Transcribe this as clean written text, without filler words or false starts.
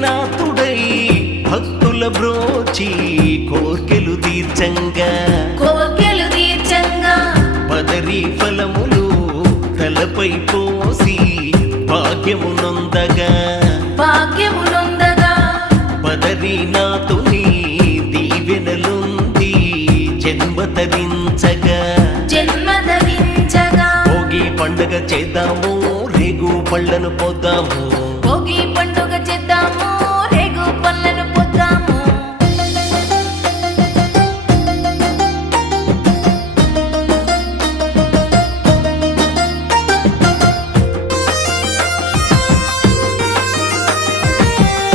బదరీనాథుడై భక్తుల బ్రోచి కోర్కెలు తీర్చంగా బదరీ ఫలములు తలపై పోసి భాగ్యమునొందగా బదరీనాథుని దీవెనలుంది జన్మ ధరించగా భోగి పండగ చేద్దాము రేగు పళ్ళను పోద్దాము